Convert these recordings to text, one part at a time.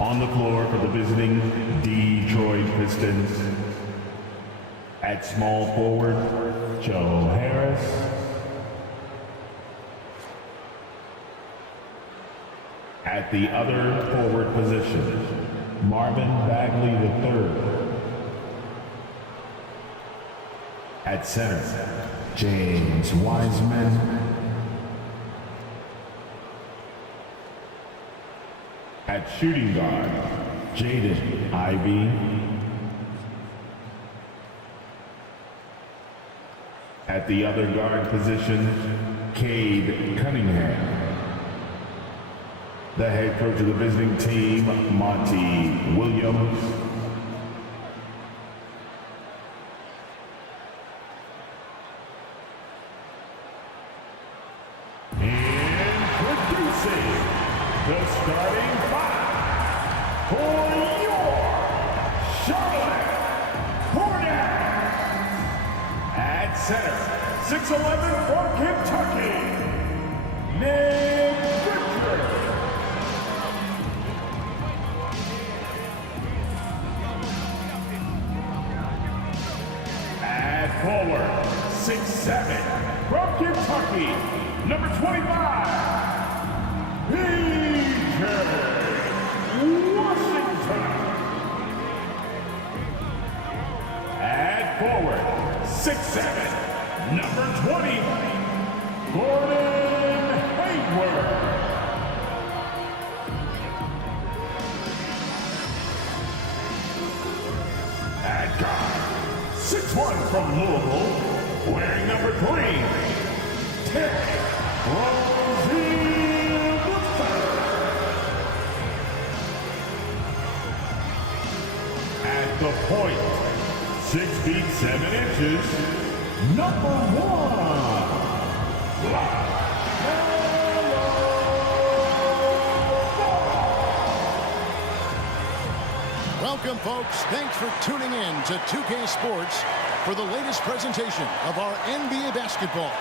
On the floor for the visiting Detroit Pistons, at small forward, Joe Harris. At the other forward position, Marvin Bagley III. At center, James Wiseman. At shooting guard, Jaden Ivey. At the other guard position, Cade Cunningham. The head coach of the visiting team, Monty Williams. Introducing the starting five for your Charlotte Hornets. At center, 6'11" from Kentucky, Nick Richards. At forward, 6'7" from Kentucky, number 25. Washington. At forward, 6'7", number 20, Gordon Hayward. At guard, 6'1" from Louisville, wearing number 3, Terry Rozier. At the point, 6 feet 7 inches, number 1, Welcome, folks. Thanks for tuning in to 2K Sports for the latest presentation of our NBA basketball.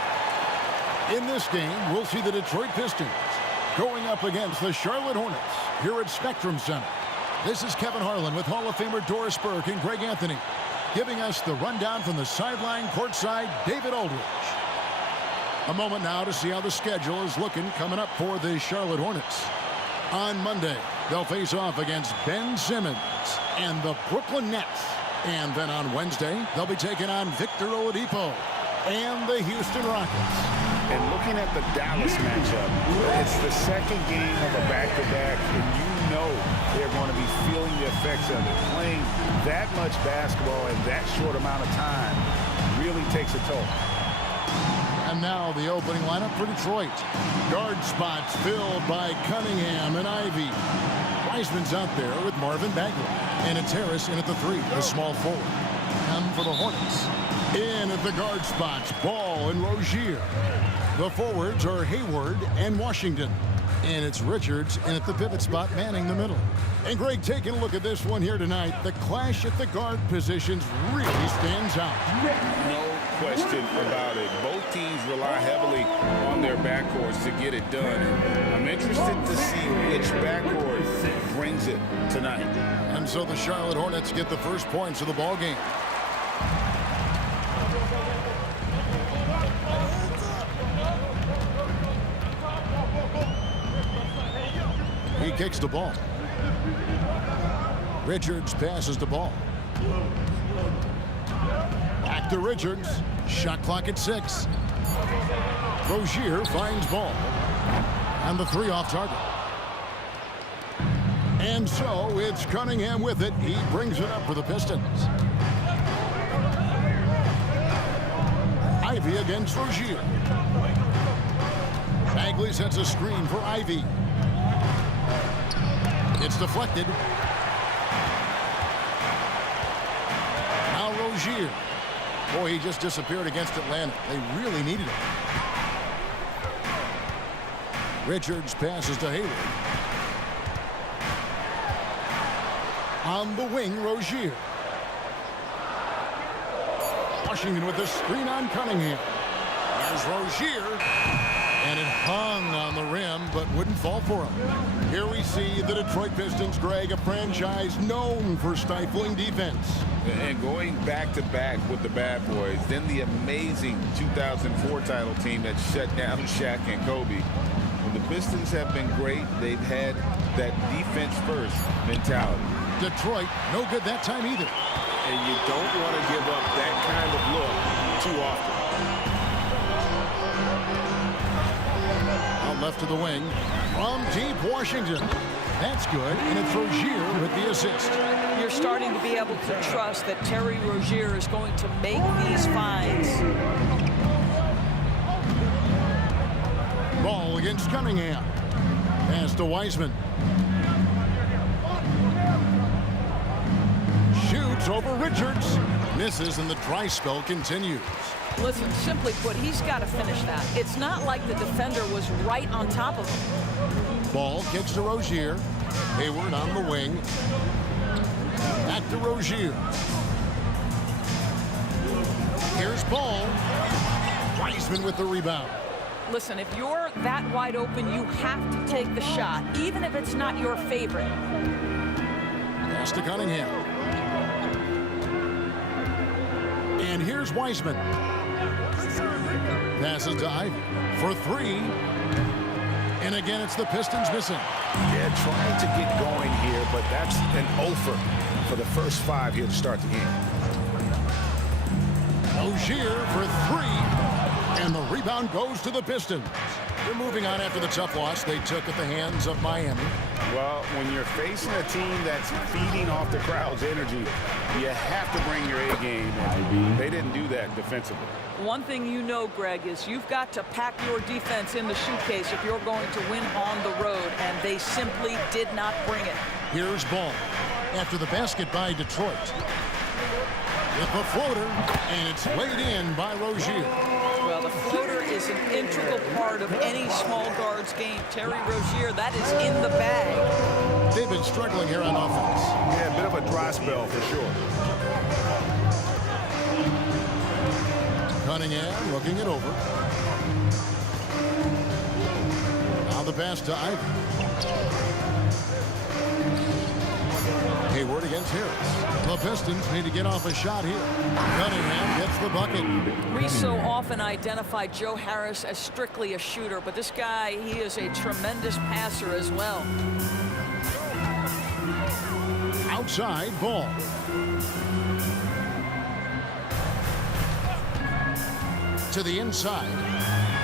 In this game, we'll see the Detroit Pistons going up against the Charlotte Hornets here at Spectrum Center. This is Kevin Harlan with Hall of Famer Doris Burke and Greg Anthony, giving us the rundown from the sideline courtside, David Aldridge. A moment now to see how the schedule is looking coming up for the Charlotte Hornets. On Monday, they'll face off against Ben Simmons and the Brooklyn Nets. And then on Wednesday, they'll be taking on Victor Oladipo and the Houston Rockets. And looking at the Dallas matchup, it's the second game of a back-to-back, and you know they're going to be feeling the effects of it. Playing that much basketball in that short amount of time really takes a toll. And now the opening lineup for Detroit. Guard spots filled by Cunningham and Ivey. Wiseman's out there with Marvin Bagley. And it's Harris in at the 3, the small forward. And for the Hornets, in at the guard spots, Ball and Rozier. The forwards are Hayward and Washington. And it's Richards in at the pivot spot, manning the middle. And Greg, taking a look at this one here tonight, the clash at the guard positions really stands out. No question about it. Both teams rely heavily on their backcourts to get it done. I'm interested to see which backcourt brings it tonight. And so the Charlotte Hornets get the first points of the ball game. He kicks the ball. Richards passes the ball. Back to Richards. Shot clock at 6. Rozier finds Ball. And the 3 off target. And so it's Cunningham with it. He brings it up for the Pistons. Ivey against Rozier. Bagley sets a screen for Ivey. It's deflected. Now Rozier. Boy, he just disappeared against Atlanta. They really needed him. Richards passes to Hayward. On the wing, Rozier. Washington with the screen on Cunningham. There's Rozier. And it hung on the rim, but wouldn't fall for him. Here we see the Detroit Pistons, Greg, a franchise known for stifling defense. And going back-to-back with the bad boys, then the amazing 2004 title team that shut down Shaq and Kobe. When the Pistons have been great, they've had that defense-first mentality. Detroit, no good that time either. And you don't want to give up that kind of look too often. Out left to the wing. From deep Washington. That's good, and it's Rozier with the assist. You're starting to be able to trust that Terry Rozier is going to make these finds. Ball against Cunningham. Pass to Wiseman. Shoots over Richards. Misses, and the dry spell continues. Listen, simply put, he's got to finish that. It's not like the defender was right on top of him. Ball kicks to Rozier. Hayward on the wing. Back to Rozier. Here's Ball. Wiseman with the rebound. Listen, if you're that wide open, you have to take the shot, even if it's not your favorite. Pass to Cunningham. And here's Wiseman. Passes to Ivy for three. And again, it's the Pistons missing. Yeah, trying to get going here, but that's an offer for the first 5 here to start the game. Rozier for three. And the rebound goes to the Pistons. They're moving on after the tough loss they took at the hands of Miami. Well, when you're facing a team that's feeding off the crowd's energy, you have to bring your A game, and they didn't do that defensively. One thing you know, Greg, is you've got to pack your defense in the suitcase if you're going to win on the road, and they simply did not bring it. Here's Ball after the basket by Detroit. With the floater, and it's laid in by Rozier. Well, the floater is an integral part of any small guard's game. Terry Rozier, that is in the bag. They've been struggling here on offense. Yeah, a bit of a dry spell for sure. Cunningham looking it over. Now the pass to Ivy. Hayward against Harris. The Pistons need to get off a shot here. Cunningham gets the bucket. We so often identify Joe Harris as strictly a shooter, but this guy, he is a tremendous passer as well. Outside Ball. To the inside.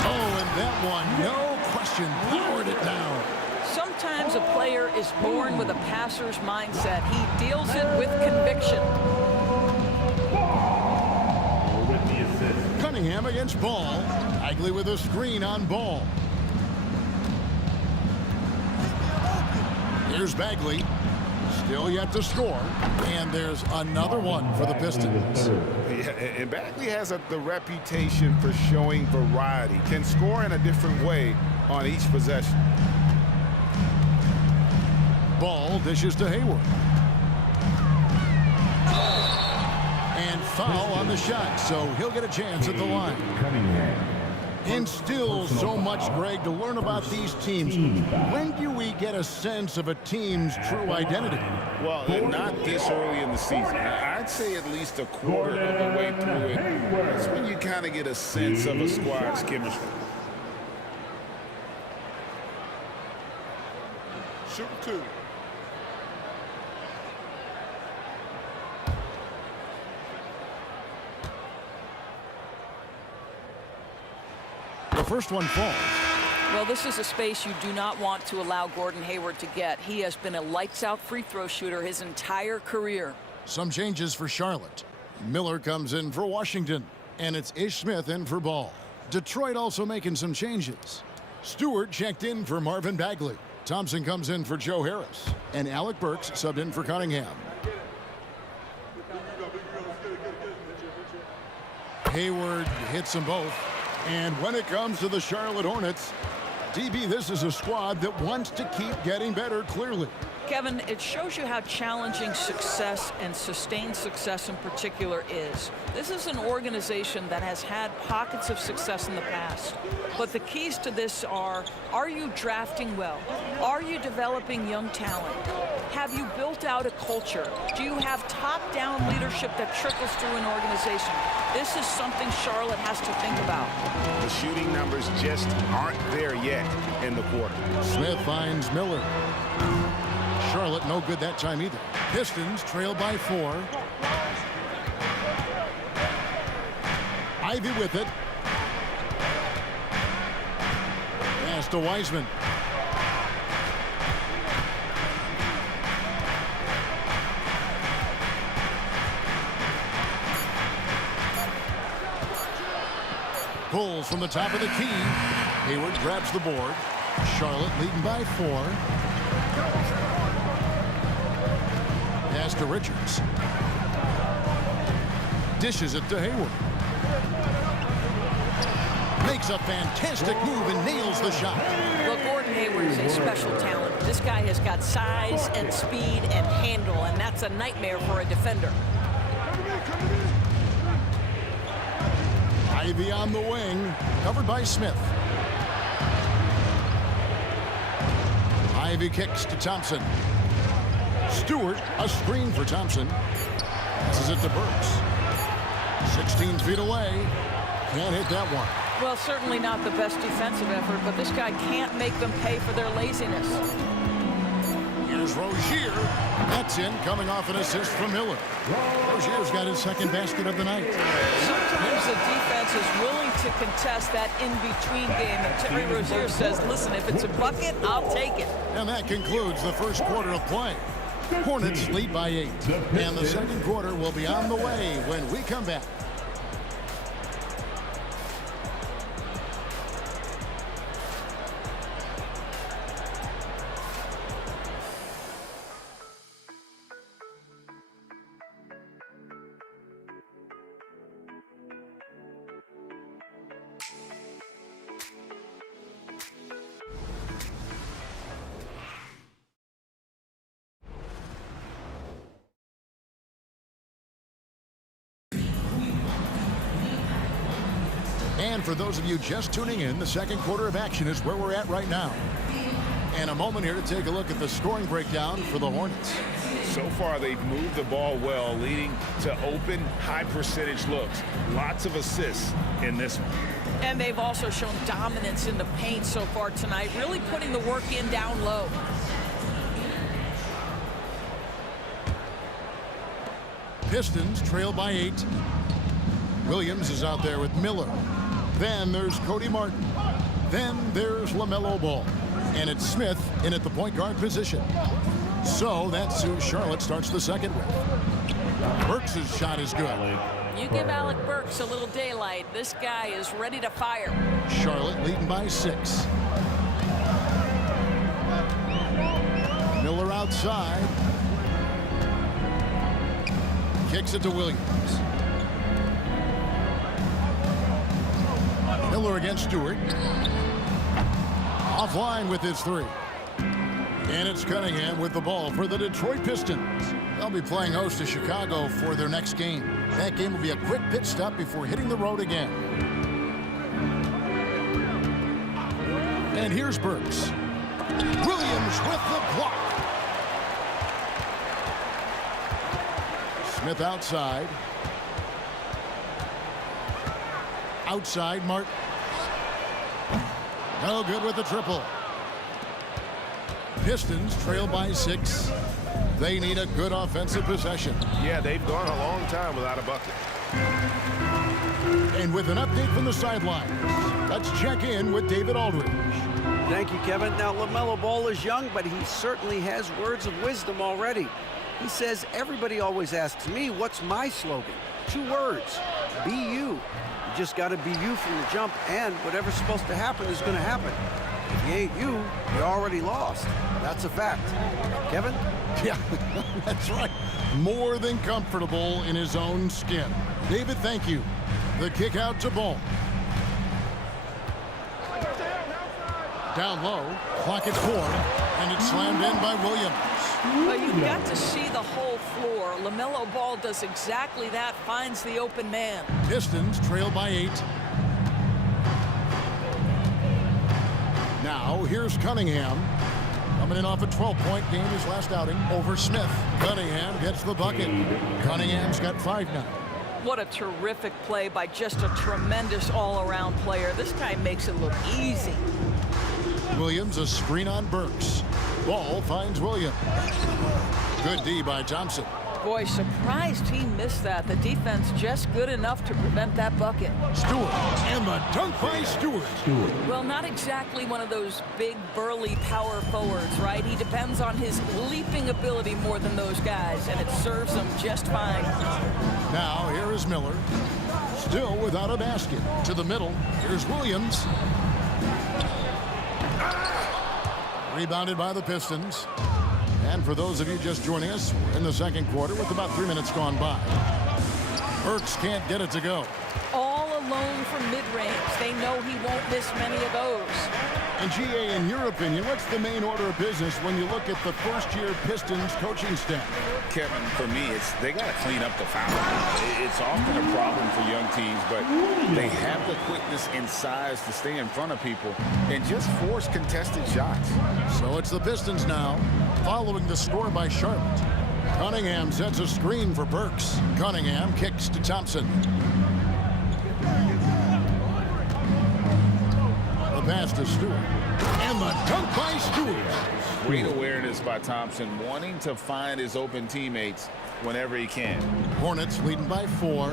Oh, and that one, no question, powered it down. Sometimes a player is born with a passer's mindset. He deals it with conviction. With the assist. Cunningham against Ball. Bagley with a screen on Ball. Here's Bagley. Still yet to score. And there's another one for the Pistons. Yeah, and Bagley has the reputation for showing variety. Can score in a different way on each possession. Ball dishes to Hayward. And foul on the shot, so he'll get a chance at the line. And still so much, Greg, to learn about these teams. When do we get a sense of a team's true identity? Well, not this early in the season. I'd say at least a quarter of the way through it. That's when you kind of get a sense of a squad's chemistry. Shoot two. The first one falls. Well, this is a space you do not want to allow Gordon Hayward to get. He has been a lights-out free throw shooter his entire career. Some changes for Charlotte. Miller comes in for Washington, and it's Ish Smith in for Ball. Detroit also making some changes. Stewart checked in for Marvin Bagley. Thompson comes in for Joe Harris, and Alec Burks subbed in for Cunningham. Hayward hits them both. And when it comes to the Charlotte Hornets, DB, this is a squad that wants to keep getting better, clearly. Kevin, it shows you how challenging success and sustained success in particular is. This is an organization that has had pockets of success in the past. But the keys to this are you drafting well? Are you developing young talent? Have you built out a culture? Do you have top-down leadership that trickles through an organization? This is something Charlotte has to think about. The shooting numbers just aren't there yet in the quarter. Smith finds Miller. Charlotte no good that time either. Pistons trail by 4. Ivy with it. Pass to Wiseman. Pulls from the top of the key. Hayward grabs the board. Charlotte leading by 4. Pass to Richards. Dishes it to Hayward. Makes a fantastic move and nails the shot. Well, Gordon Hayward is a special talent. This guy has got size and speed and handle, and that's a nightmare for a defender. Ivy on the wing, covered by Smith. Ivy kicks to Thompson. Stewart, a screen for Thompson. Passes it to Burks. 16 feet away. Can't hit that one. Well, certainly not the best defensive effort, but this guy can't make them pay for their laziness. Here's Rozier. That's in, coming off an assist from Miller. Rozier's got his second basket of the night. Sometimes the defense is willing to contest that in-between game, and Terry Rozier says, listen, if it's a bucket, I'll take it. And that concludes the first quarter of play. Hornets lead by 8. And the second quarter will be on the way when we come back. And for those of you just tuning in, the second quarter of action is where we're at right now. And a moment here to take a look at the scoring breakdown for the Hornets. So far, they've moved the ball well, leading to open, high-percentage looks. Lots of assists in this one. And they've also shown dominance in the paint so far tonight, really putting the work in down low. Pistons trail by 8. Williams is out there with Miller. Then there's Cody Martin. Then there's LaMelo Ball. And it's Smith in at the point guard position. So that's who Charlotte starts the second with. Burks' shot is good. You give Alec Burks a little daylight. This guy is ready to fire. Charlotte leading by 6. Miller outside. Kicks it to Williams. Miller against Stewart. Offline with his 3. And it's Cunningham with the ball for the Detroit Pistons. They'll be playing host to Chicago for their next game. That game will be a quick pit stop before hitting the road again. And here's Burks. Williams with the block. Smith outside. Outside, Martin. No good with the triple. Pistons trail by 6. They need a good offensive possession. Yeah, they've gone a long time without a bucket. And with an update from the sidelines, let's check in with David Aldridge. Thank you, Kevin. Now, LaMelo Ball is young, but he certainly has words of wisdom already. He says, everybody always asks me, what's my slogan? 2 words, be you. You just got to be you from the jump, and whatever's supposed to happen is going to happen. If you ain't you, you're already lost. That's a fact. Kevin? Yeah, that's right. More than comfortable in his own skin. David, thank you. The kick out to Ball. Down low, clock at 4, and it's slammed in by Williams. You've got to see the whole floor. LaMelo Ball does exactly that, finds the open man. Pistons trail by 8. Now, here's Cunningham. Coming in off a 12-point game his last outing over Smith. Cunningham gets the bucket. Cunningham's got 5 now. What a terrific play by just a tremendous all-around player. This guy makes it look easy. Williams a screen on Burks. Ball finds Williams. Good D by Thompson. Boy, surprised he missed that. The defense just good enough to prevent that bucket. Stewart, and the dunk by Stewart. Well, not exactly one of those big, burly power forwards, right? He depends on his leaping ability more than those guys, and it serves him just fine. Now, here is Miller. Still without a basket. To the middle. Here's Williams. Rebounded by the Pistons. And for those of you just joining us, we're in the second quarter with about 3 minutes gone by. Burks can't get it to go. All alone from mid-range. They know he won't miss many of those. And GA, in your opinion, what's the main order of business when you look at the first-year Pistons coaching staff? Kevin, for me, they got to clean up the foul. It's often a problem for young teams, but they have the quickness and size to stay in front of people and just force contested shots. So it's the Pistons now, following the score by Charlotte. Cunningham sets a screen for Burks. Cunningham kicks to Thompson. The pass to Stewart. And the dunk by Stewart. Great awareness by Thompson, wanting to find his open teammates whenever he can. Hornets leading by 4.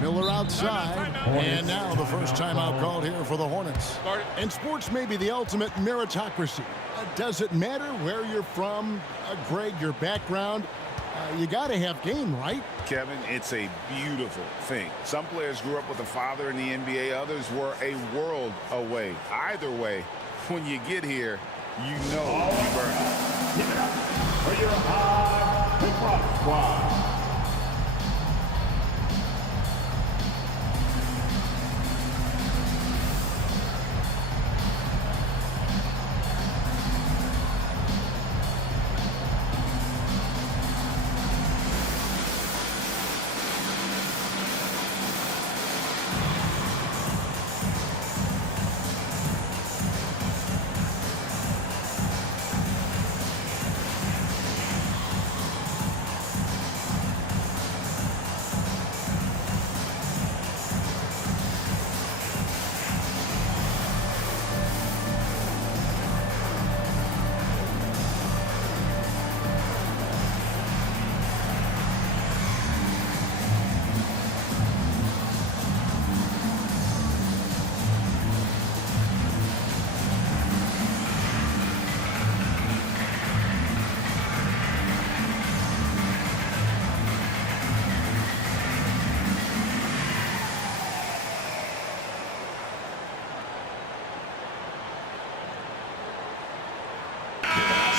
Miller outside. And now the first timeout called here for the Hornets. And sports may be the ultimate meritocracy. Does it matter where you're from, Greg, your background? You got to have game, right? Kevin, it's a beautiful thing. Some players grew up with a father in the NBA. Others were a world away. Either way, when you get here, you know you burn it. Give it up for your high hip-hop squad.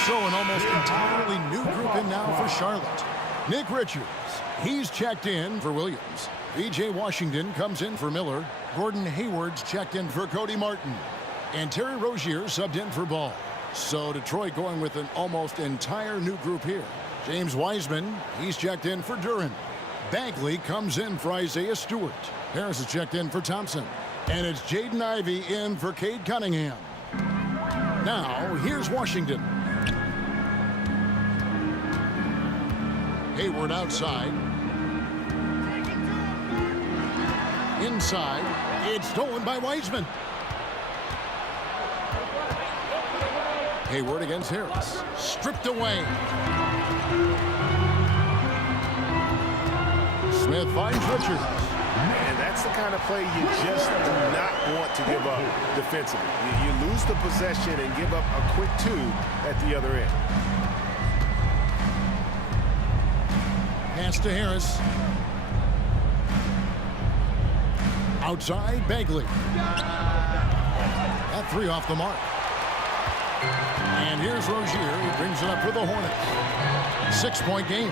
So an almost entirely new group in now for Charlotte. Nick Richards, he's checked in for Williams. B.J. Washington comes in for Miller. Gordon Hayward's checked in for Cody Martin. And Terry Rozier subbed in for Ball. So Detroit going with an almost entire new group here. James Wiseman, he's checked in for Duren. Bagley comes in for Isaiah Stewart. Harris is checked in for Thompson. And it's Jaden Ivey in for Cade Cunningham. Now, here's Washington. Hayward outside. Inside. It's stolen by Wiseman. Hayward against Harris. Stripped away. Smith finds Richards. And that's the kind of play you just do not want to give up defensively. You lose the possession and give up a quick 2 at the other end. Pass to Harris. Outside, Bagley. That 3 off the mark. And here's Rozier. He brings it up for the Hornets. 6-point game.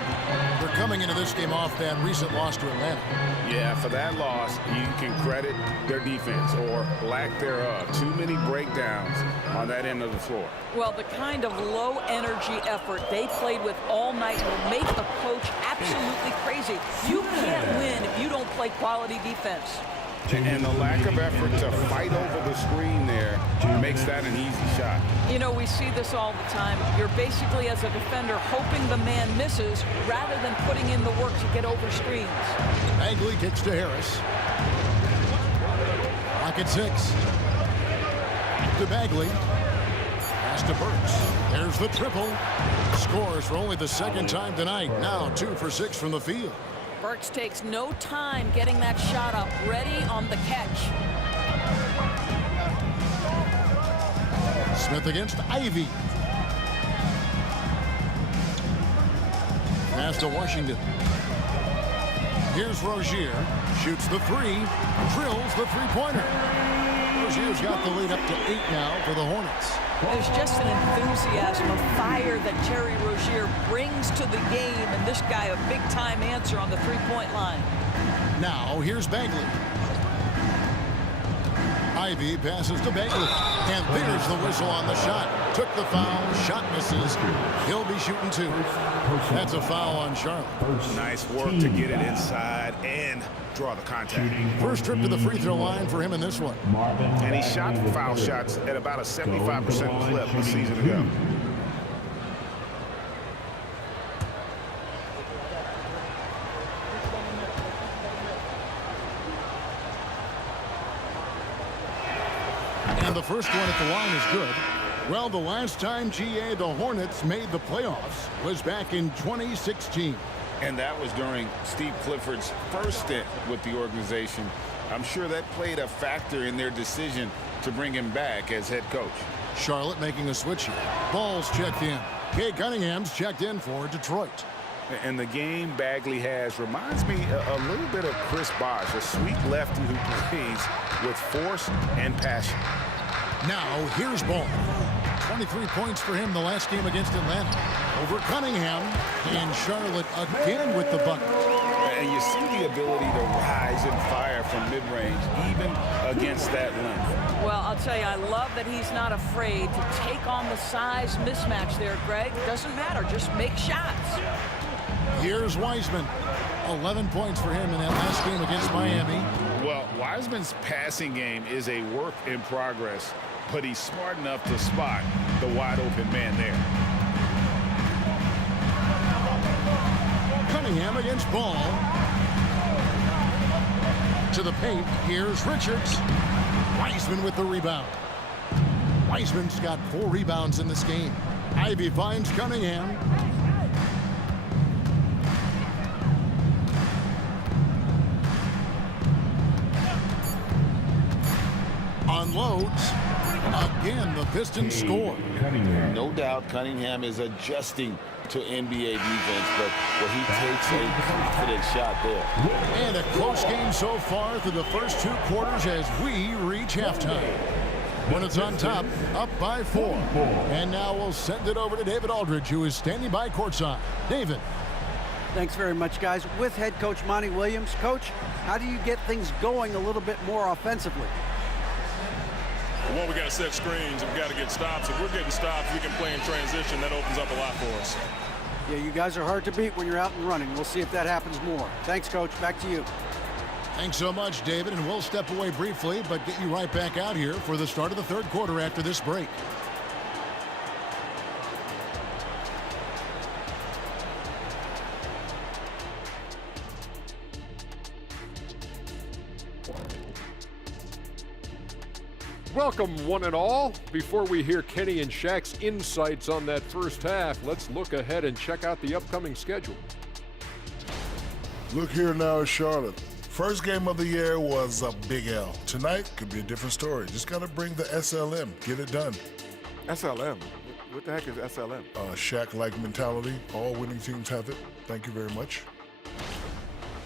They're coming into this game off that recent loss to Atlanta. Yeah, for that loss, you can credit their defense or lack thereof. Too many breakdowns on that end of the floor. Well, the kind of low-energy effort they played with all night will make a coach absolutely crazy. You can't win if you don't play quality defense. And the lack of effort to fight over the screen there makes that an easy shot. You know, we see this all the time. You're basically, as a defender, hoping the man misses rather than putting in the work to get over screens. Bagley kicks to Harris. Clock at 6. To Bagley. Pass to Burks. There's the triple. Scores for only the second time tonight. Now 2 for 6 from the field. Burks takes no time getting that shot up, ready on the catch. Smith against Ivy. Pass to Washington. Here's Rozier. Shoots the 3. Drills the three-pointer. Rozier's got the lead up to 8 now for the Hornets. There's just an enthusiasm, a fire that Terry Rozier brings to the game, and this guy a big-time answer on the three-point line. Now here's Bagley. Ivy passes to Bagley, and there's the whistle on the shot. Took the foul, shot misses. He'll be shooting 2. That's a foul on Charlotte. Nice work to get it inside and draw the contact. First trip to the free throw line for him in this one. And he shot foul shots at about a 75% clip a season ago. And the first one at the line is good. Well, the last time GA the Hornets made the playoffs was back in 2016. And that was during Steve Clifford's first stint with the organization. I'm sure that played a factor in their decision to bring him back as head coach. Charlotte making a switch here. Ball's checked in. Kay Cunningham's checked in for Detroit. And the game Bagley has reminds me a little bit of Chris Bosh, a sweet lefty who plays with force and passion. Now here's Ball. 23 points for him the last game against Atlanta. Over Cunningham, and Charlotte again with the bucket. And you see the ability to rise and fire from mid-range, even against that length. Well, I'll tell you, I love that he's not afraid to take on the size mismatch there, Greg. Doesn't matter, just make shots. Here's Wiseman. 11 points for him in that last game against Miami. Well, Wiseman's passing game is a work in progress, but he's smart enough to spot the wide-open man there. Cunningham against Ball. To the paint. Here's Richards. Wiseman with the rebound. Wiseman's got 4 rebounds in this game. Ivy finds Cunningham. Unloads. Again, the Pistons score. No doubt Cunningham is adjusting to NBA defense, but he takes a confident shot there. And a close game so far through the first 2 quarters as we reach halftime. Hornets on top, up by 4. And now we'll send it over to David Aldridge, who is standing by courtside. David. Thanks very much, guys. With head coach Monty Williams. Coach, how do you get things going a little bit more offensively? Well, we got to set screens and we got to get stops. If we're getting stops, we can play in transition. That opens up a lot for us. Yeah, you guys are hard to beat when you're out and running. We'll see if that happens more. Thanks, Coach. Back to you. Thanks so much, David, and we'll step away briefly, but get you right back out here for the start of the third quarter after this break. Welcome, one and all. Before we hear Kenny and Shaq's insights on that first half, let's look ahead and check out the upcoming schedule. Look here now at Charlotte. First game of the year was a big L. Tonight could be a different story. Just got to bring the SLM. Get it done. SLM? What the heck is SLM? Shaq-like mentality. All winning teams have it. Thank you very much.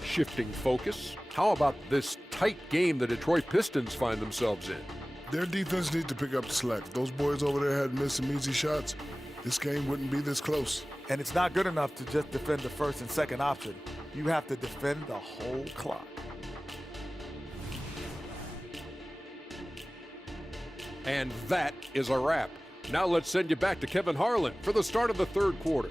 Shifting focus, how about this tight game the Detroit Pistons find themselves in? Their defense needs to pick up the slack. If those boys over there had missed some easy shots, this game wouldn't be this close. And it's not good enough to just defend the first and second option. You have to defend the whole clock. And that is a wrap. Now let's send you back to Kevin Harlan for the start of the third quarter.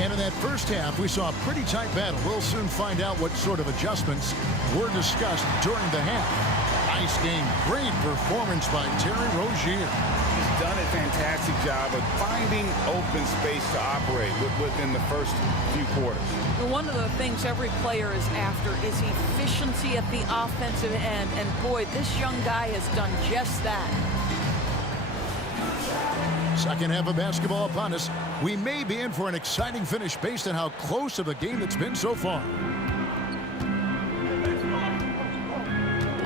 And in that first half, we saw a pretty tight battle. We'll soon find out what sort of adjustments were discussed during the half. Nice game. Great performance by Terry Rozier. He's done a fantastic job of finding open space to operate within the first few quarters. One of the things every player is after is efficiency at the offensive end. And boy, this young guy has done just that. Second half of basketball upon us. We may be in for an exciting finish based on how close of a game it's been so far.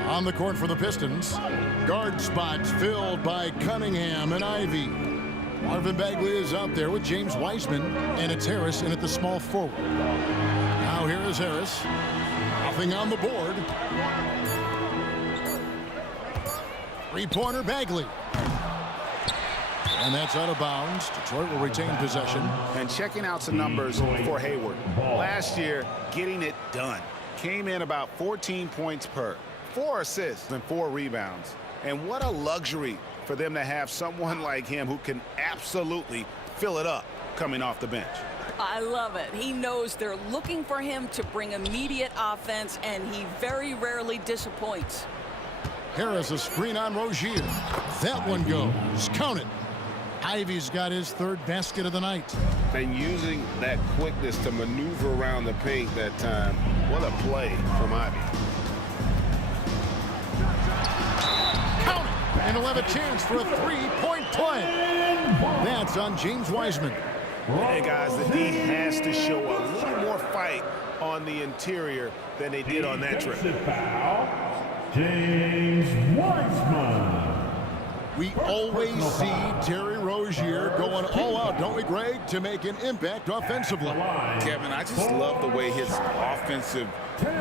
On the court for the Pistons, guard spots filled by Cunningham and Ivy. Marvin Bagley is out there with James Wiseman, and it's Harris in at the small forward. Now here is Harris. Nothing on the board. Three-pointer Bagley. And that's out of bounds. Detroit will retain possession. And checking out some numbers for Hayward. Last year, getting it done. Came in about 14 points per, 4 assists and 4 rebounds. And what a luxury for them to have someone like him who can absolutely fill it up coming off the bench. I love it. He knows they're looking for him to bring immediate offense, and he very rarely disappoints. Harris a screen on Rozier. That one goes. Count it. Ivy's got his third basket of the night. And using that quickness to maneuver around the paint that time. What a play from Ivy. Count it. And he'll have a chance for a three-point play. That's on James Wiseman. Hey, guys, the D has to show a little more fight on the interior than they did on that trip. James Wiseman. We always see Terry Rozier going all out, don't we, Greg, to make an impact offensively. Kevin, I just love the way his offensive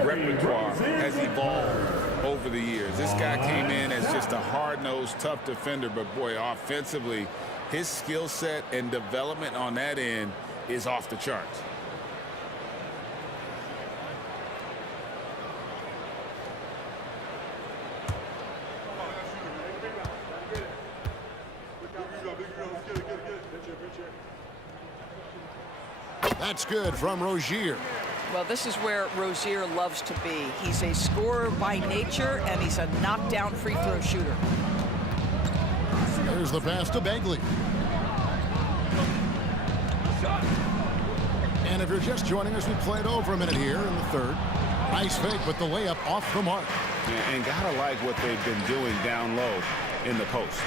repertoire has evolved over the years. This guy came in as just a hard-nosed, tough defender, but boy, offensively, his skill set and development on that end is off the charts. That's good from Rozier. Well, this is where Rozier loves to be. He's a scorer by nature, and he's a knockdown free throw shooter. There's the pass to Bagley. And if you're just joining us, we played over a minute here in the third. Nice fake, but the layup off the mark. And gotta like what they've been doing down low in the post.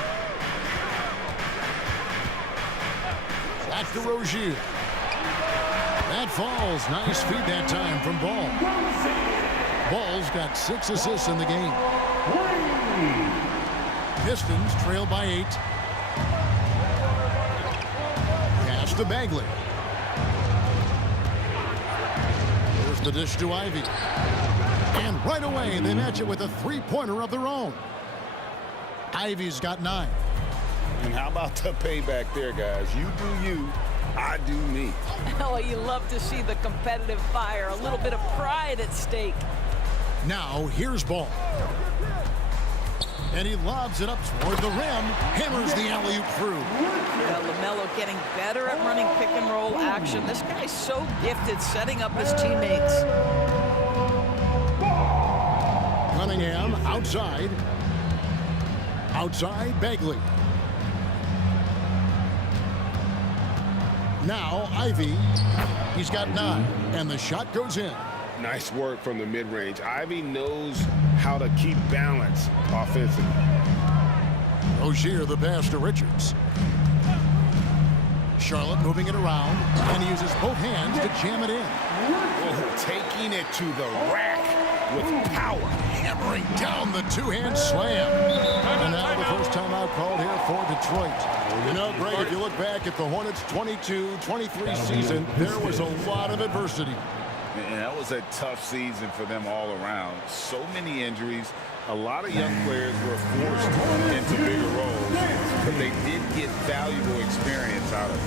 Back to Rozier. That falls. Nice feed that time from Ball. Ball's got 6 assists in the game. Pistons trail by 8. Pass to Bagley. Here's the dish to Ivy. And right away, they match it with a three-pointer of their own. Ivy's got 9. And how about the payback there, guys? You do you, I do me. Oh, you love to see the competitive fire, a little bit of pride at stake. Now, here's Ball. And he lobs it up toward the rim, hammers the alley-oop through. LaMelo getting better at running pick-and-roll action. This guy's so gifted setting up his teammates. Cunningham outside. Outside, Bagley. Now, Ivy. He's got 9, and the shot goes in. Nice work from the mid-range. Ivy knows how to keep balance offensively. Rozier the pass to Richards. Charlotte moving it around, and he uses both hands to jam it in. Oh, taking it to the rack with power. Hammering down the two-hand slam. And now the first timeout called here for Detroit. You know, Greg, if you look back at the Hornets' 22-23 season, there was a lot of adversity. And that was a tough season for them all around. So many injuries. A lot of young players were forced into bigger roles, but they did get valuable experience out of it.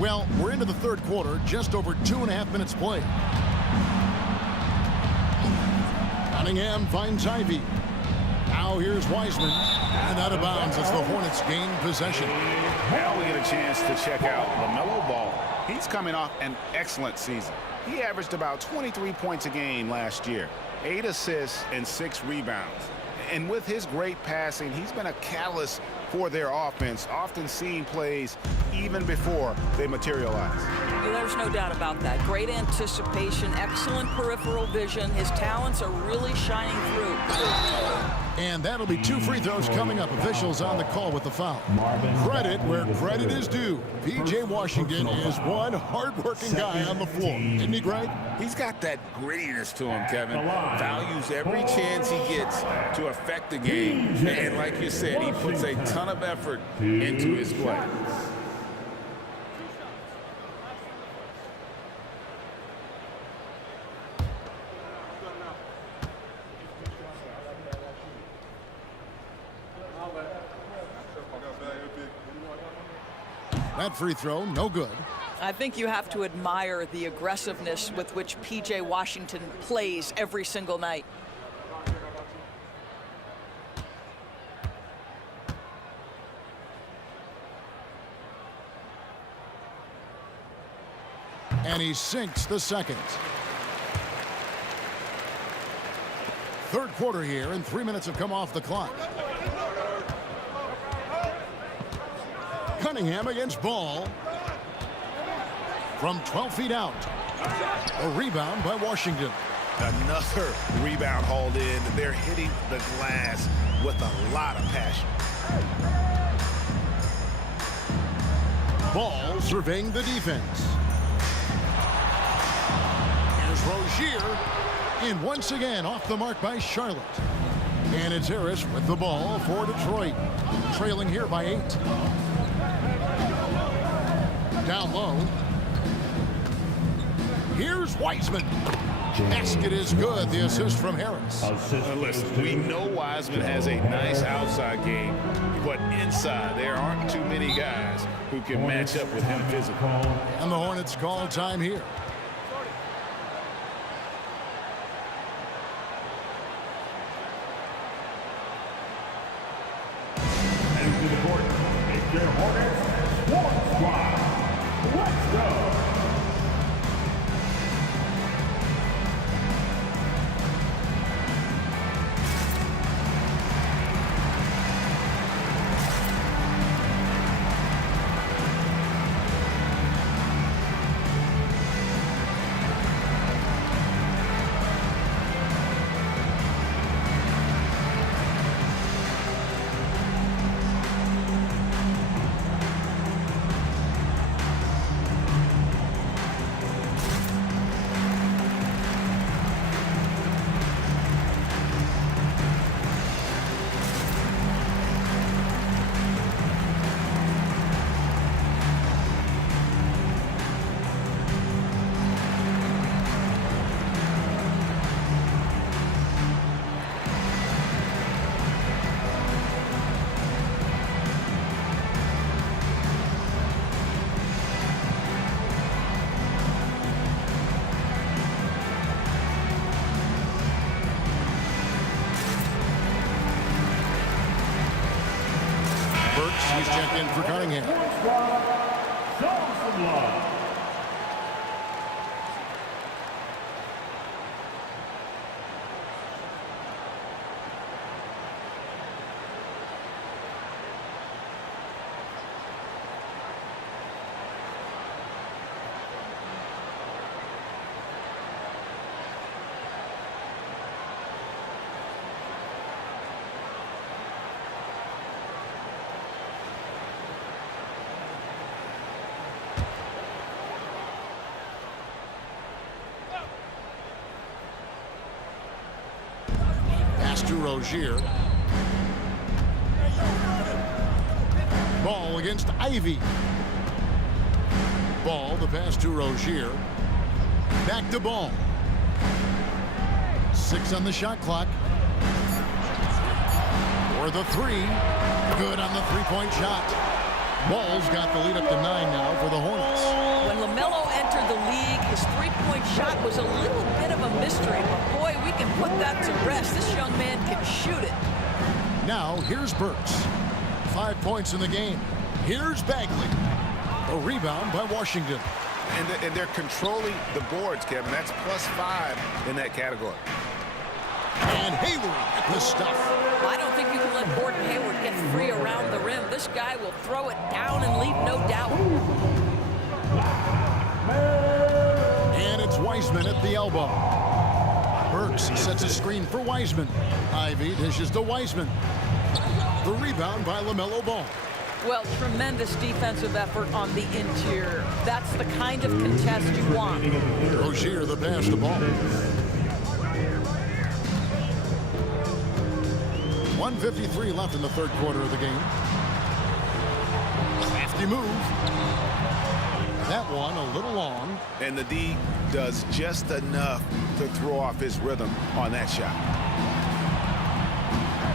Well, we're into the third quarter, just over 2.5 minutes played. Cunningham finds Ivy. Now here's Wiseman, and out of bounds as the Hornets gain possession. Now we get a chance to check out LaMelo Ball. He's coming off an excellent season. He averaged about 23 points a game last year, 8 assists and 6 rebounds. And with his great passing, he's been a catalyst for their offense, often seeing plays even before they materialize. There's no doubt about that. Great anticipation, excellent peripheral vision. His talents are really shining through. And that'll be 2 free throws coming up. Officials on the call with the foul. Credit where credit is due. P.J. Washington is one hard-working guy on the floor. Isn't he, Greg? He's got that grittiness to him, Kevin. Values every chance he gets to affect the game. And like you said, he puts a ton of effort into his play. That free throw, no good. I think you have to admire the aggressiveness with which P.J. Washington plays every single night. And he sinks the second. Third quarter here, and 3 minutes have come off the clock. Cunningham against Ball. From 12 feet out. A rebound by Washington. Another rebound hauled in. They're hitting the glass with a lot of passion. Ball surveying the defense. Here's Rozier. And once again off the mark by Charlotte. And it's Harris with the ball for Detroit. Trailing here by 8. Down low. Here's Wiseman. Basket is good. The assist from Harris. Listen, we know Wiseman has a nice outside game, but inside there aren't too many guys who can match up with him physically. And the Hornets call time here. And to the court, it's your Hornets Sports Squad. Let's go. He's checked in for Cunningham. Show some love. To Rozier. Ball against Ivy. Ball, the pass to Rozier. Back to Ball. 6 on the shot clock. For the 3. Good on the three-point shot. Ball's got the lead up to 9 now for the Hornets. When LaMelo entered the league, his three-point shot was a little bit of a mystery, but boy, we can put that to rest. This young man can shoot it. Now, here's Burks. 5 points in the game. Here's Bagley. A rebound by Washington. And they're controlling the boards, Kevin. That's +5 in that category. And Hayward at the stuff. I don't think you can let Gordon Hayward get free around the rim. This guy will throw it down and leave no doubt. And it's Wiseman at the elbow. Burks sets a screen for Wiseman. Ivy dishes to Wiseman. The rebound by LaMelo Ball. Well, tremendous defensive effort on the interior. That's the kind of contest you want. Rozier the pass to Ball. 1:53 left in the third quarter of the game. Crafty move. That one a little long. And the D does just enough to throw off his rhythm on that shot.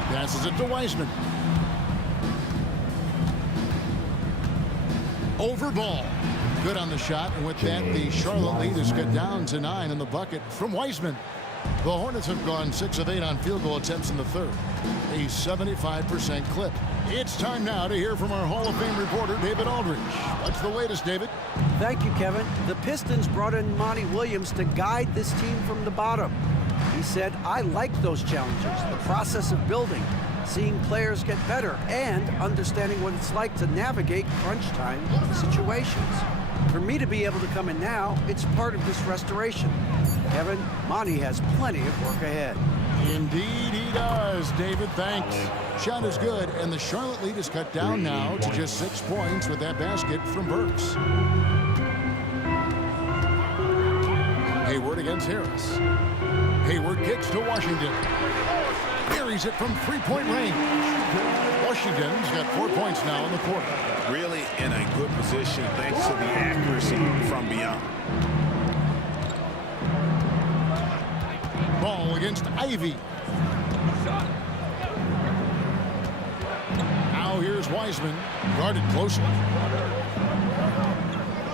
Passes it to Wiseman. Over Ball. Good on the shot, and with that, the Charlotte lead is cut down to 9 in the bucket from Wiseman. The Hornets have gone 6 of 8 on field goal attempts in the third. A 75% clip. It's time now to hear from our Hall of Fame reporter, David Aldridge. What's the latest, David? Thank you, Kevin. The Pistons brought in Monty Williams to guide this team from the bottom. He said, I like those challenges, the process of building, seeing players get better, and understanding what it's like to navigate crunch time situations. For me to be able to come in now, it's part of this restoration. Kevin, Monty has plenty of work ahead. Indeed he does, David. Thanks. Shot is good, and the Charlotte lead is cut down now to just 6 points with that basket from Burks. Hayward against Harris. Hayward kicks to Washington. Buries it from three-point range. Washington's got 4 points now in the quarter. Really in a good position thanks to the accuracy from beyond. Ball against Ivy. Now here's Wiseman, guarded closely.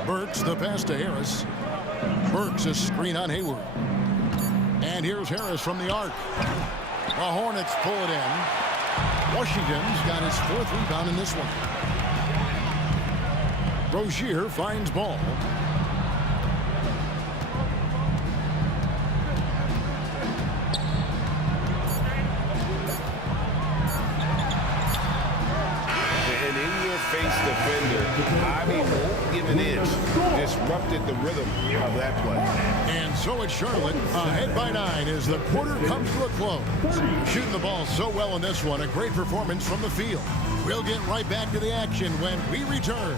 Burks the pass to Harris. Burks a screen on Hayward. And here's Harris from the arc. The Hornets pull it in. Washington's got his 4th rebound in this one. Rozier finds Ball. An in-your-face defender, Ivy won't give an inch, disrupted the rhythm of that play. And so it's Charlotte, ahead by 9 as the quarter comes to a close. Shooting the ball so well in this one, a great performance from the field. We'll get right back to the action when we return.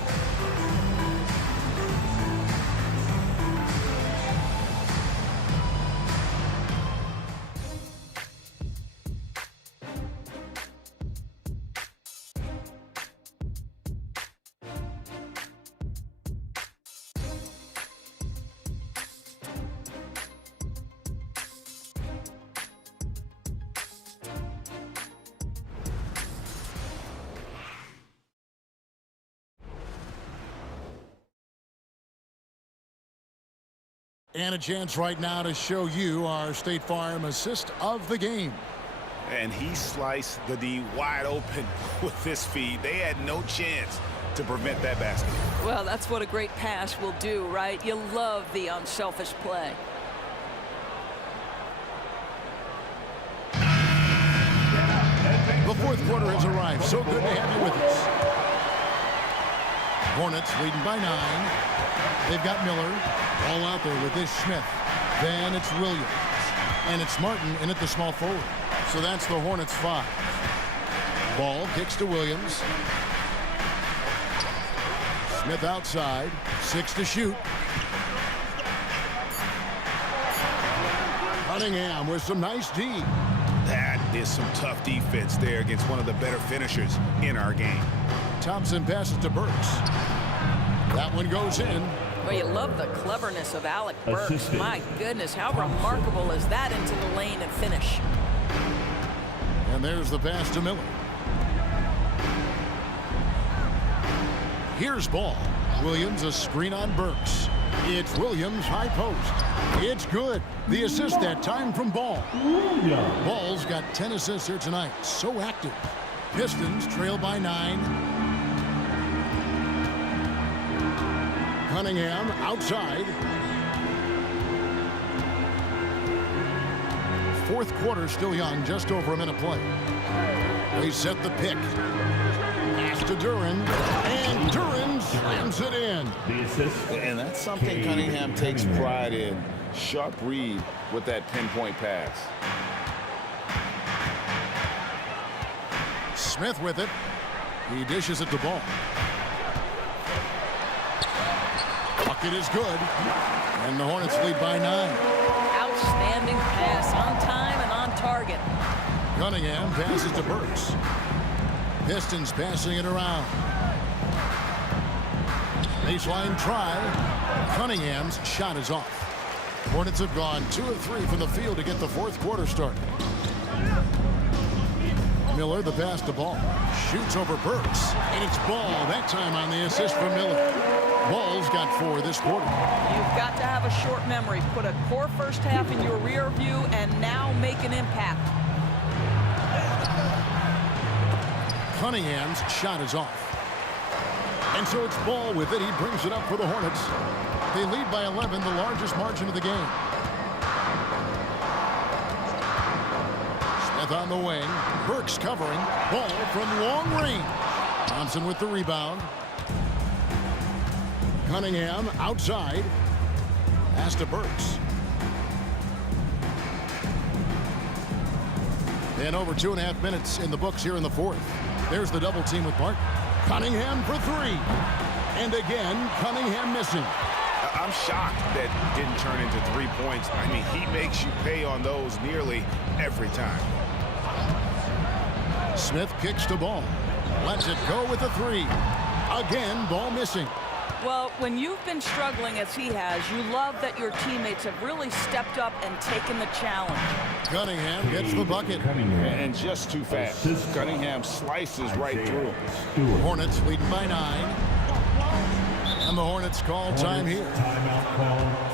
And a chance right now to show you our State Farm assist of the game. And he sliced the D wide open with this feed. They had no chance to prevent that basket. Well, that's what a great pass will do, right? You love the unselfish play. The fourth quarter has arrived. So good to have you with us. Hornets leading by 9. They've got Miller all out there with this Smith. Then it's Williams. And it's Martin in at the small forward. So that's the Hornets 5. Ball kicks to Williams. Smith outside. 6 to shoot. Cunningham with some nice D. That is some tough defense there against one of the better finishers in our game. Thompson passes to Burks. That one goes in. Well, you love the cleverness of Alec Burks. Assistant. My goodness, how remarkable is that into the lane and finish? And there's the pass to Miller. Here's Ball. Williams a screen on Burks. It's Williams high post. It's good. The assist that time from Ball. Ball's got 10 assists here tonight. So active. Pistons trail by 9. Cunningham outside. Fourth quarter still young, just over a minute play. They set the pick. Pass to Duran, and Duran slams it in. The assist. And that's something Cunningham takes pride in. Sharp read with that pinpoint pass. Smith with it. He dishes it to Ball. Bucket is good. And the Hornets lead by 9. Outstanding pass, on time and on target. Cunningham passes to Burks. Pistons passing it around. Baseline try. Cunningham's shot is off. Hornets have gone 2 of 3 from the field to get the fourth quarter started. Miller, the pass to Ball. Shoots over Burks. And it's Ball, that time on the assist from Miller. Ball's got 4 this quarter. You've got to have a short memory. Put a core first half in your rear view and now make an impact. Cunningham's shot is off. And so it's Ball with it. He brings it up for the Hornets. They lead by 11, the largest margin of the game. Smith on the wing. Burks covering. Ball from long range. Thompson with the rebound. Cunningham outside. Pass to Burks. And over 2.5 minutes in the books here in the fourth. There's the double team with Martin. Cunningham for 3. And again, Cunningham missing. I'm shocked that didn't turn into 3 points. I mean, he makes you pay on those nearly every time. Smith kicks to Ball. Lets it go with a 3. Again, Ball missing. Well, when you've been struggling as he has, you love that your teammates have really stepped up and taken the challenge. Cunningham gets the bucket. And just too fast. Cunningham slices right through. Hornets leading by 9. And the Hornets call time here. Timeout call.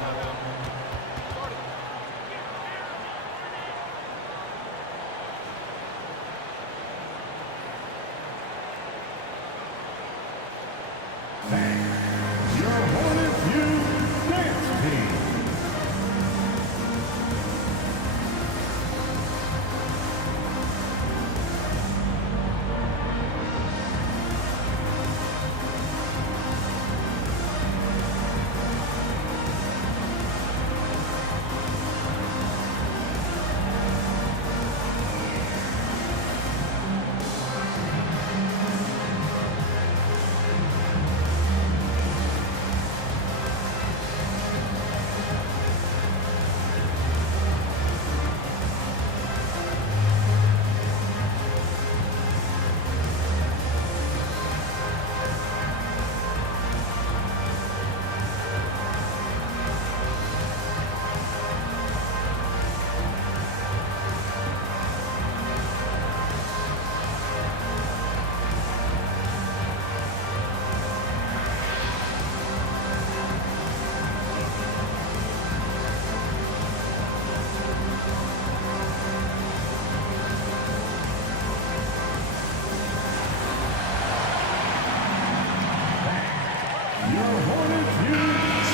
Hornets U Dance Team.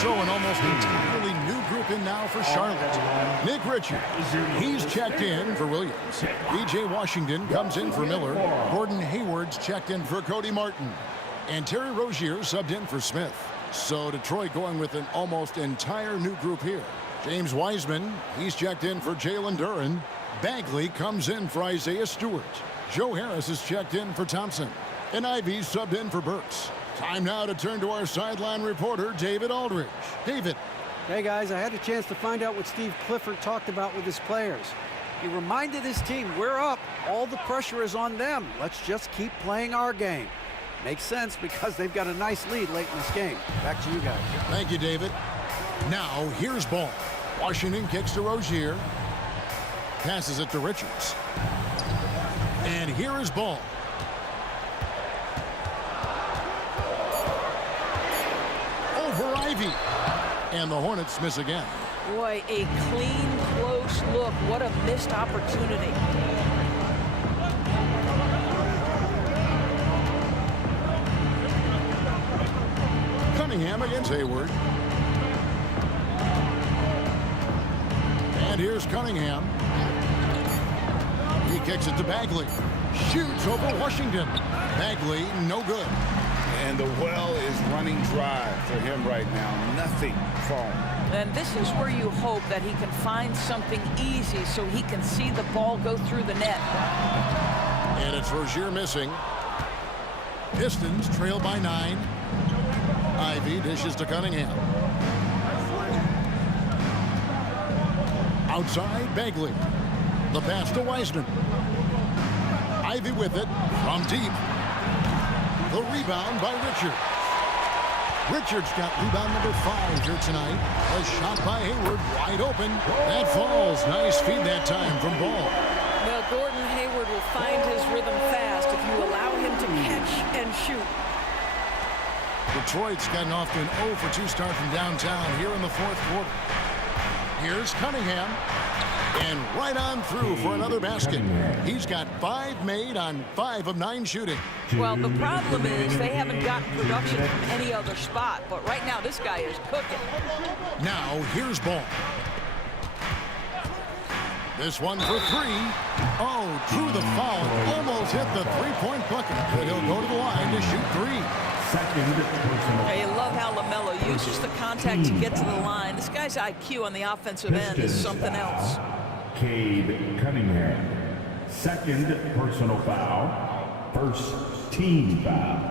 So an almost entirely new group in now for Charlotte. Nick Richards, he's checked in for Williams. B.J. Washington comes in for Miller. Gordon Hayward's checked in for Cody Martin. And Terry Rozier subbed in for Smith. So Detroit going with an almost entire new group here. James Wiseman, he's checked in for Jalen Duren. Bagley comes in for Isaiah Stewart. Joe Harris is checked in for Thompson. And Ivy subbed in for Burks. Time now to turn to our sideline reporter, David Aldridge. David. Hey, guys, I had a chance to find out what Steve Clifford talked about with his players. He reminded his team, we're up. All the pressure is on them. Let's just keep playing our game. Makes sense because they've got a nice lead late in this game. Back to you guys. Thank you, David. Now, here's ball. Washington kicks to Rozier. Passes it to Richards. And here is ball. Over Ivy. And the Hornets miss again. Boy, a clean, close look. What a missed opportunity. Cunningham against Hayward. And here's Cunningham. He kicks it to Bagley. Shoots over Washington. Bagley, no good. And the well is running dry for him right now. Nothing falling. And this is where you hope that he can find something easy so he can see the ball go through the net. And it's Rozier missing. Pistons trail by 9. Ivy dishes to Cunningham. Outside, Bagley. The pass to Wiseman. Ivy with it from deep. The rebound by Richards. Richards got rebound number 5 here tonight. A shot by Hayward, wide open. That falls. Nice feed that time from Ball. Well, Gordon Hayward will find his rhythm fast if you allow him to catch and shoot. Detroit's gotten off to an 0 for 2 start from downtown here in the 4th quarter. Here's Cunningham. And right on through for another basket. He's got 5 made on 5 of 9 shooting. Well, the problem is they haven't gotten production from any other spot. But right now, this guy is cooking. Now, here's Ball. This one for 3. Oh, drew the foul and almost hit the 3-point bucket. But he'll go to the line to shoot 3. Second personal. I love how LaMelo uses the contact to get to the line. This guy's IQ on the offensive end is something else. Cade Cunningham. Second personal foul. First team foul.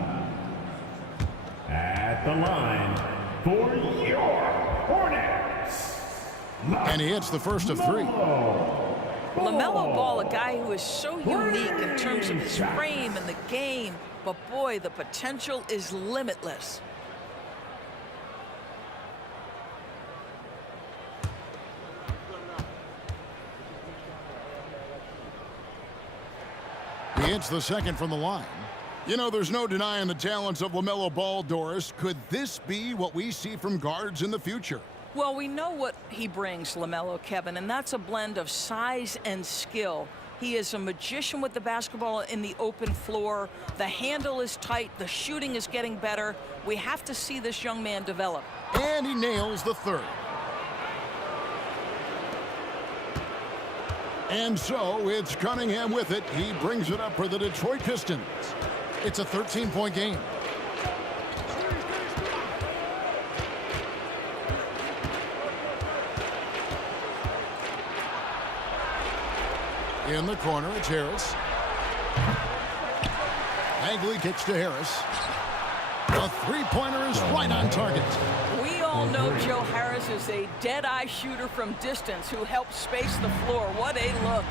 At the line for your Hornets. And he hits the first of 3. LaMelo Ball, a guy who is so unique in terms of his frame and the game. But boy, the potential is limitless. He hits the second from the line. You know, there's no denying the talents of LaMelo Ball, Doris. Could this be what we see from guards in the future? Well, we know what he brings, LaMelo, Kevin, and that's a blend of size and skill. He is a magician with the basketball in the open floor. The handle is tight. The shooting is getting better. We have to see this young man develop. And he nails the third. And so it's Cunningham with it. He brings it up for the Detroit Pistons. It's a 13-point game. In the corner, it's Harris. Bagley kicks to Harris. The three-pointer is right on target. We all know Joe Harris is a dead-eye shooter from distance who helps space the floor. What a look.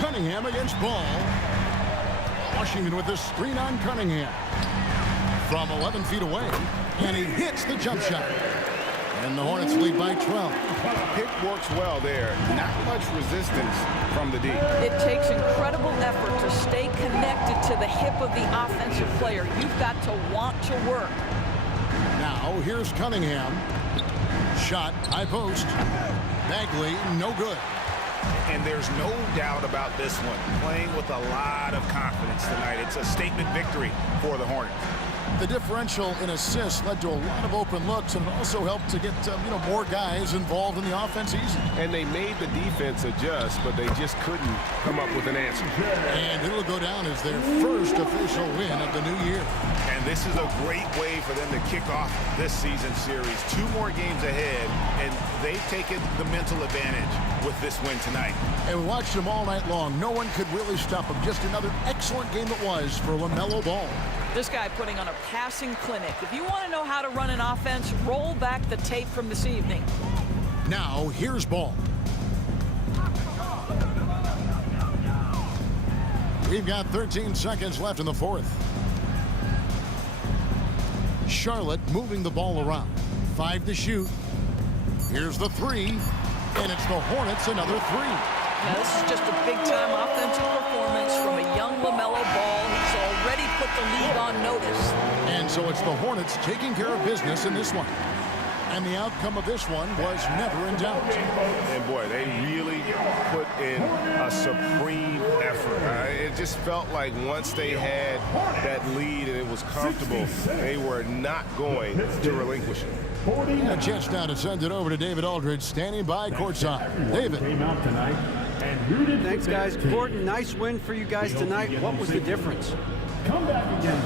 Cunningham against Ball. Washington with the screen on Cunningham. From 11 feet away, and he hits the jump shot. And the Hornets lead by 12. Pick works well there. Not much resistance from the D. It takes incredible effort to stay connected to the hip of the offensive player. You've got to want to work. Now here's Cunningham. Shot, high post. Bagley, no good. And there's no doubt about this one. Playing with a lot of confidence tonight. It's a statement victory for the Hornets. The differential in assists led to a lot of open looks, and it also helped to get more guys involved in the offense easy. And they made the defense adjust, but they just couldn't come up with an answer. And it'll go down as their first official win of the new year. And this is a great way for them to kick off this season series. 2 more games ahead, and they've taken the mental advantage with this win tonight. And we watched them all night long. No one could really stop them. Just another excellent game it was for LaMelo Ball. This guy putting on a passing clinic. If you want to know how to run an offense, roll back the tape from this evening. Now, here's Ball. We've got 13 seconds left in the fourth. Charlotte moving the ball around. 5 to shoot. Here's the 3. And it's the Hornets, another 3. Now, this is just a big-time offensive performance from a young LaMelo Ball. He's already put the league on notice. And so it's the Hornets taking care of business in this one. And the outcome of this one was never in doubt. And boy, they really put in a supreme effort. It just felt like once they had that lead and it was comfortable, they were not going to relinquish it. A chance now to send it over to David Aldridge, standing by courtside. David. Thanks, guys. Gordon, nice win for you guys tonight. What was the difference?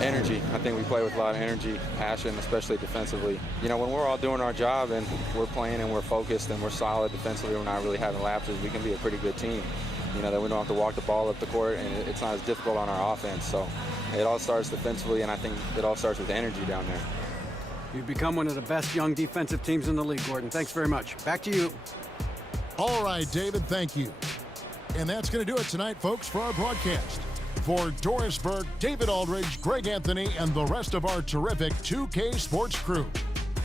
Energy. I think we play with a lot of energy, passion, especially defensively. You know, when we're all doing our job and we're playing and we're focused and we're solid defensively, we're not really having lapses, we can be a pretty good team. You know, that we don't have to walk the ball up the court, and it's not as difficult on our offense. So it all starts defensively, and I think it all starts with energy down there. You've become one of the best young defensive teams in the league, Gordon. Thanks very much. Back to you. All right, David, thank you. And that's going to do it tonight, folks, for our broadcast. For Doris Burke, David Aldridge, Greg Anthony, and the rest of our terrific 2K Sports crew,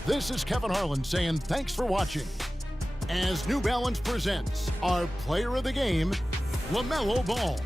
this is Kevin Harlan saying thanks for watching. As New Balance presents our player of the game, LaMelo Ball.